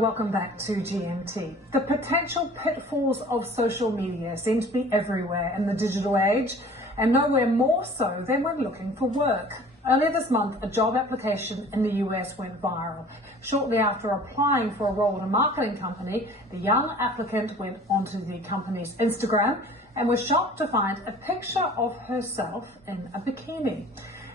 welcome back to GMT. The potential pitfalls of social media seem to be everywhere in the digital age, and nowhere more so than when looking for work. Earlier this month, a job application in the US went viral. Shortly after applying for a role in a marketing company, the young applicant went onto the company's Instagram and was shocked to find a picture of herself in a bikini.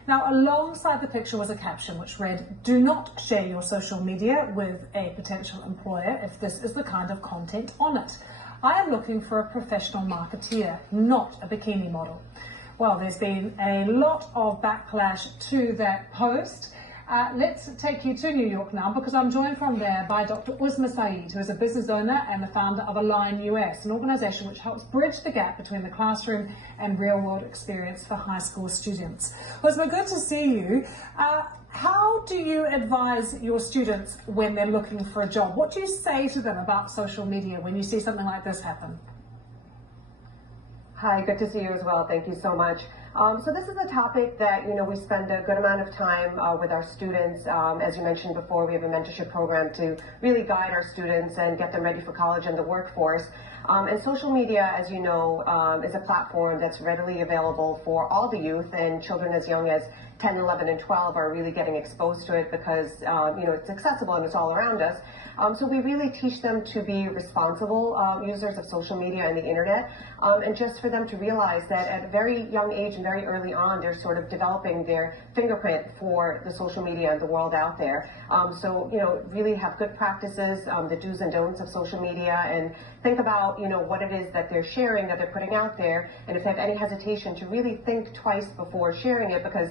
Now, alongside the picture was a caption which read, "Do not share your social media with a potential employer if this is the kind of content on it. I am looking for a professional marketeer, not a bikini model." Well, there's been a lot of backlash to that post. Let's take you to New York now, because I'm joined from there by Dr. Uzma Syed, who is a business owner and the founder of Align US, an organization which helps bridge the gap between the classroom and real-world experience for high school students. Uzma, good to see you. How do you advise your students when they're looking for a job? What do you say to them about social media when you see something like this happen? Hi, good to see you as well. Thank you so much. So this is a topic that, we spend a good amount of time with our students. As you mentioned before, we have a mentorship program to really guide our students and get them ready for college and the workforce. And social media, as you know, is a platform that's readily available for all the youth, and children as young as 10, 11, and 12 are really getting exposed to it because, it's accessible and it's all around us. So we really teach them to be responsible users of social media and the internet, and just for them to realize that at a very young age and very early on, they're sort of developing their fingerprint for the social media and the world out there. So, really have good practices, the do's and don'ts of social media, and think about, what it is that they're sharing, that they're putting out there, and if they have any hesitation, to really think twice before sharing it, because,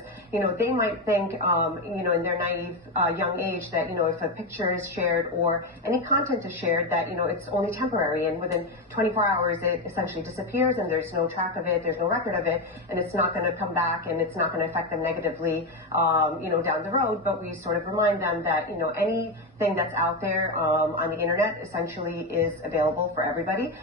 they might think, in their naive young age that, if a picture is shared or any content is shared, that, it's only temporary, and within 24 hours it essentially disappears and there's no track of it, there's no record of it, and it's not going to come back and it's not going to affect them negatively, down the road. But we sort of remind them that, anything that's out there on the internet essentially is available for everybody.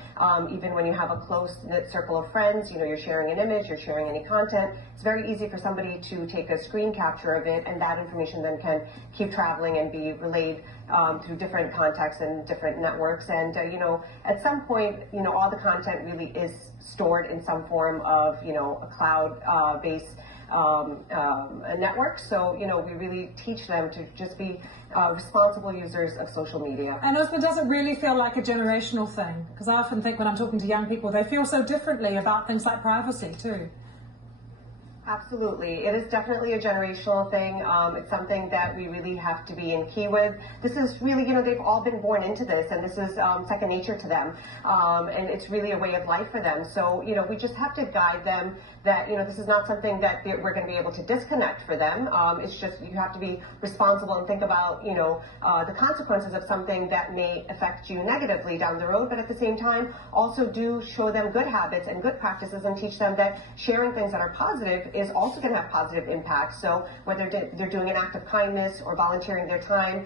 Even when you have a close-knit circle of friends, you're sharing an image, you're sharing any content, it's very easy for somebody to take a screen capture of it, and that information then can keep traveling and be relayed through different contexts and different networks. And, at some point, all the content really is stored in some form of, a cloud-based network. So, we really teach them to just be responsible users of social media. And Uzma, does it really feel like a generational thing? Because I often think when I'm talking to young people, they feel so differently about things like privacy too. Absolutely. It is definitely a generational thing. It's something that we really have to be in key with. This is really, they've all been born into this, and this is second nature to them. And it's really a way of life for them. So, we just have to guide them that, this is not something that we're going to be able to disconnect for them. It's just you have to be responsible and think about, the consequences of something that may affect you negatively down the road. But at the same time, also do show them good habits and good practices and teach them that sharing things that are positive is also going to have positive impacts. So whether they're doing an act of kindness or volunteering their time,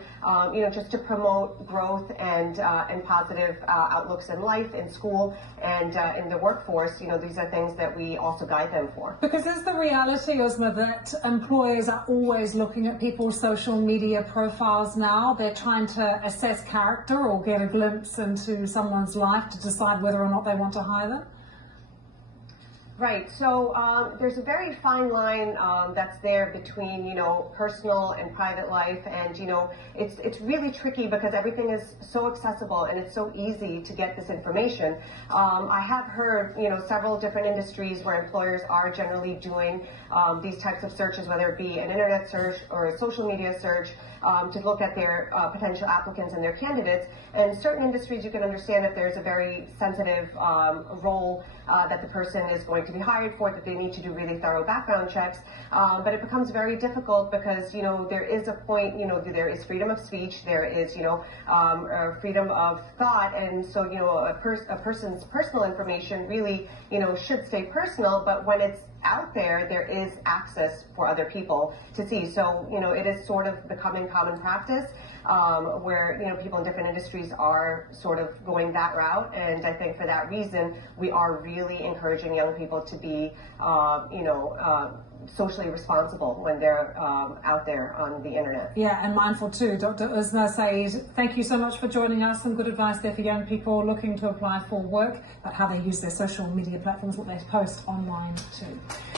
just to promote growth and positive outlooks in life, in school, and in the workforce, these are things that we also guide them for. Because is the reality, Uzma, that employers are always looking at people's social media profiles now? They're trying to assess character or get a glimpse into someone's life to decide whether or not they want to hire them? Right. So there's a very fine line that's there between, personal and private life, and it's really tricky because everything is so accessible and it's so easy to get this information. I have heard, several different industries where employers are generally doing these types of searches, whether it be an internet search or a social media search, to look at their potential applicants and their candidates. And certain industries, you can understand if there's a very sensitive role that the person is going to be hired for, that they need to do really thorough background checks. But it becomes very difficult because, there is a point, there is freedom of speech, there is, freedom of thought. And so, a person's personal information really, should stay personal, but when it's out there, there is access for other people to see. So, it is sort of becoming common practice where people in different industries are sort of going that route. And I think for that reason, we are really encouraging young people to be, socially responsible when they're out there on the internet. Yeah, and mindful too. Dr. Uzma Syed, thank you so much for joining us. Some good advice there for young people looking to apply for work, but how they use their social media platforms, what they post online too.